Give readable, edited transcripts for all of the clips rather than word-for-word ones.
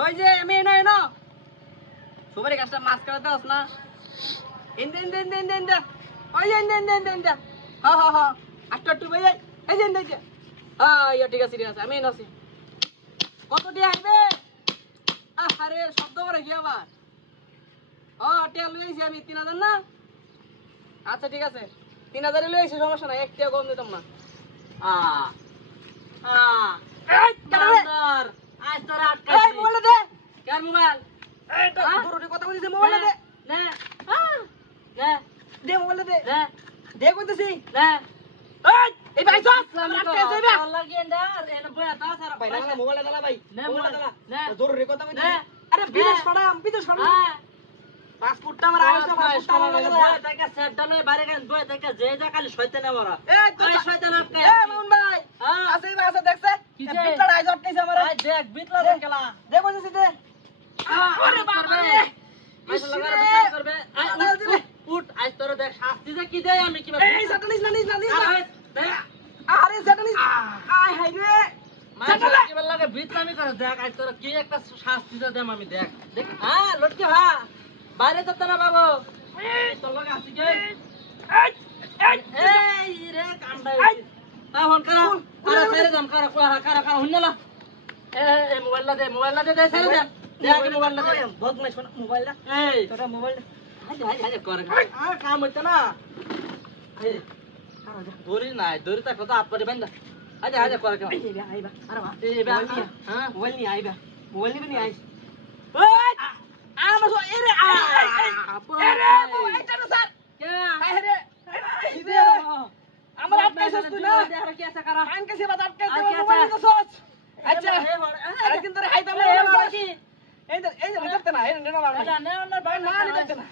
ওই যে আমি এনো এনো সুপারি গাছটা মাছ কাটাতে আস না ইন্দে ওই ইন্দে হা আটটু ভাই এই যে ইন্দে হ্যাঁ ইয়া ঠিক আছে আমি এনো আছি কত দিয়ে আইবে আরে শব্দ করে কি আবার টিয়া লইছি আমি 3000 না আচ্ছা ঠিক আছে 3000 লইছি সমস্যা নাই এক টাকা কম দিতাম না এই কাটার আজ তোর আটকা এই মোবাইল দে কার মোবাইল এই তো জরুরি কথা বলিস মোবাইল দে না না দে মোবাইল দে না দে কইতেছি না এই ভাই সব আটকা যাবে আল্লাহ কি এন্ডার এনে বয়া তা সারা ভাই না মোবাইল দালা ভাই মোবাইল দালা না জরুরি কথা কইতেছি আরে বিদেশ ছড়া পাসপোর্টটা আমার আইছো পাসপোর্টটা আমার লাগে বয় টাকা সেট ডালে বাইরে গেন বয় টাকা যে যা খালি শয়তানে মারা এই শয়তান আটকা এই মুন ভাই আছে ভাষা দেখছে বিটলা আইজ আটকাইছে আমার আই দেখ বিটলা দেখলা দেখো দিছি দে আরে বাবা রে আইছ লাগা বিচার করবে উঠ আইছ তোর দেখ শাস্তি দে কি দেই আমি কি এই সাটানিস না আরে সাটানিস আয় হাই রে সাটালা কি বল লাগে বিটলামি করে দেখ আইছ তোর কি একটা শাস্তি দেম আমি দেখ দেখ লটকে বাইরে তো না বাবু এই তোর লগে আসি কে এই রে কামড়াই ফোন করা আরে ছেড়ে দাম করা হুনলা এই মোবাইলটা দে ছেড়ে দে আগে মোবাইলটা দে বদমাইশ মোবাইলটা এই তোরা মোবাইলটা হাই করে আর কাম হইতো না এই দড়ি নাই দড়ি তা কথা আপরে বান্দা হাই করে কেন আইবা আরে বাবা এই বা হ্যাঁ মোবাইল নি আইবা মোবাইল নি আইস ওই আমসো এরে এরে এটা না স্যার কে আরে ইদে আমার আটকাইছস তুই না দেহরা কি আছে করা আন কেসে বাদ আটকাইছ মোবাইল তো সস আচ্ছা আরেকদিন ধরে হাইতাম না কি এই দিতে না এই নেনা না ভাই না দিতে না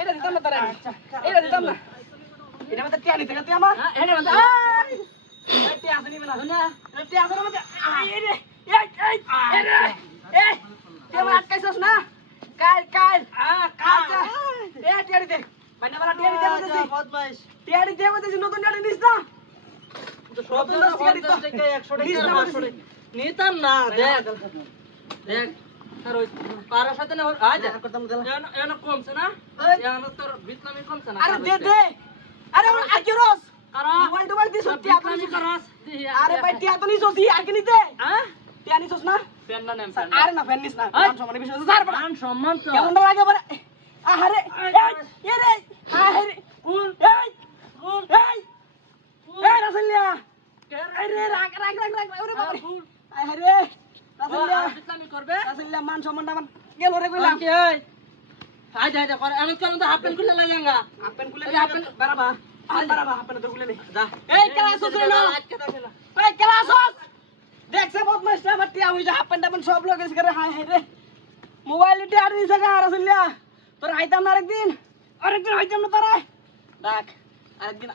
এটা দিতাম না তারে আচ্ছা এটা দিতাম না এটা মত টিয়া নিতে তুই আমার এটা মত এই টিয়া আসনি না না টিয়া আসলে মত এই রে এই তুই আমার আটকাইছস না কাল কাল এ টিয়াড়ি দে মানে বলা টিয়াড়ি দে বলতেছি বদমাইশ টিয়াড়ি দে বলতেছি নতুন টিয়াড়ি নিস না তো সব তো 50 টাকা 100 টাকা 500 টাকা নিতাম না দেখ আর ওই পারা সাথে না আজ করতাম এনা কমছে না এনা তোর বিটনামি কমছে না আরে দে আরে ওর আগে রস মোবাইল দিছ টিয়া তো নি করস আরে ভাই টিয়া তো নিছ দি আগে নিতে হ্যাঁ টিয়া নিছস না ফ্যান না নেম ফ্যান আরে না ফ্যান নিস না মান সম্মান বিষয় স্যার মান সম্মান তো কেমন লাগে বলে আরে এ রে আরে কুল এই রাসলিয়া আরে রাগ ওরে বাবা আরে রাসলিয়া ইসলামি করবে রাসলিয়া মান সম্মানটা মান গেল রে কইলাম কি এই আজ করে আমি কেন তো হাফ প্যান্ট খুলে লাগেঙ্গা হাফ প্যান্ট খুলে হাফ প্যান্ট বারাবা হাফ প্যান্ট তো খুলে নে যা এই ক্লাস হচ্ছে না আজকে দেখে না এই ক্লাস হচ্ছে দেখছে বদমাইশ আমার টিয়া হইছে হাফ প্যান্ট সব লোক এসে করে হাই রে মোবাইল টিয়া আর দিছে গা রাসলিয়া তোর আইতাম না আরেকদিন হইতাম না তোরা ডাক আরেকদিন